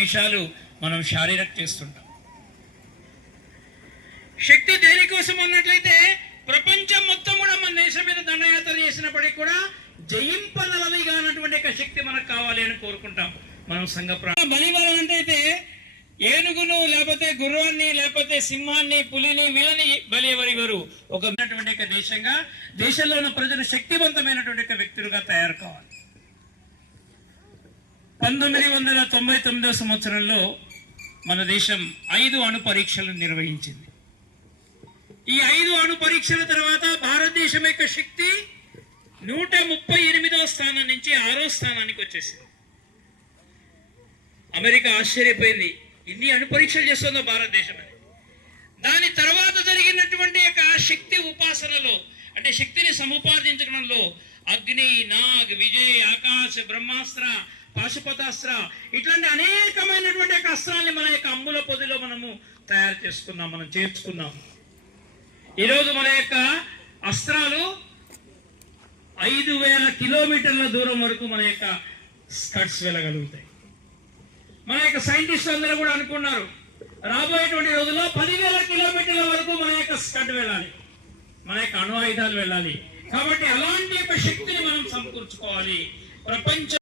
నిమిషాలు మనం శారీరక చేస్తుంటాం. శక్తి దేనికోసం అన్నట్లయితే ప్రపంచం మొత్తం కూడా మన దేశం మీద దండయాత్ర చేసినప్పటికీ కూడా జయింపగలదిగా అన్నటువంటి శక్తి మనకు కావాలి అని కోరుకుంటాం. మనం సంఘ బలిబలం అంటే ఏనుగును లేకపోతే గుర్రాన్ని లేకపోతే సింహాన్ని పులిని వీళ్ళని బలి ఎవరు ఒక దేశంగా దేశంలో ఉన్న ప్రజలు శక్తివంతమైనటువంటి వ్యక్తులుగా తయారు కావాలి. 1999 సంవత్సరంలో మన దేశం 5 అణు పరీక్షలు నిర్వహించింది. ఈ 5 అణు పరీక్షల తర్వాత భారతదేశం యొక్క శక్తి 138వ స్థానం నుంచి 6వ స్థానానికి వచ్చేసింది. అమెరికా ఆశ్చర్యపోయింది, ఇన్ని అణు పరీక్షలు చేస్తుందో భారతదేశం అని. దాని తర్వాత జరిగినటువంటి శక్తి ఉపాసనలో అంటే శక్తిని సముపార్జించడంలో అగ్ని, నాగ్, విజయ్, ఆకాశ, బ్రహ్మాస్త్ర, పాశుపతాస్త్ర ఇట్లాంటి అనేకమైనటువంటి అస్త్రాన్ని మన యొక్క అమ్ముల పొదిలో మనము తయారు చేసుకున్నాం, మనం చేర్చుకున్నాం. ఈరోజు మన యొక్క అస్త్రాలు 5000 కిలోమీటర్ల దూరం వరకు మన యొక్క స్కట్స్ వెళ్ళగలుగుతాయి. మన యొక్క సైంటిస్టులు అందరూ కూడా అనుకున్నారు రాబోయేటువంటి రోజుల్లో 10,000 కిలోమీటర్ల వరకు మన యొక్క స్కట్ వెళ్ళాలి, మన యొక్క అణు ఆయుధాలు వెళ్ళాలి. కాబట్టి అలాంటి యొక్క శక్తిని మనం సమకూర్చుకోవాలి. ప్రపంచ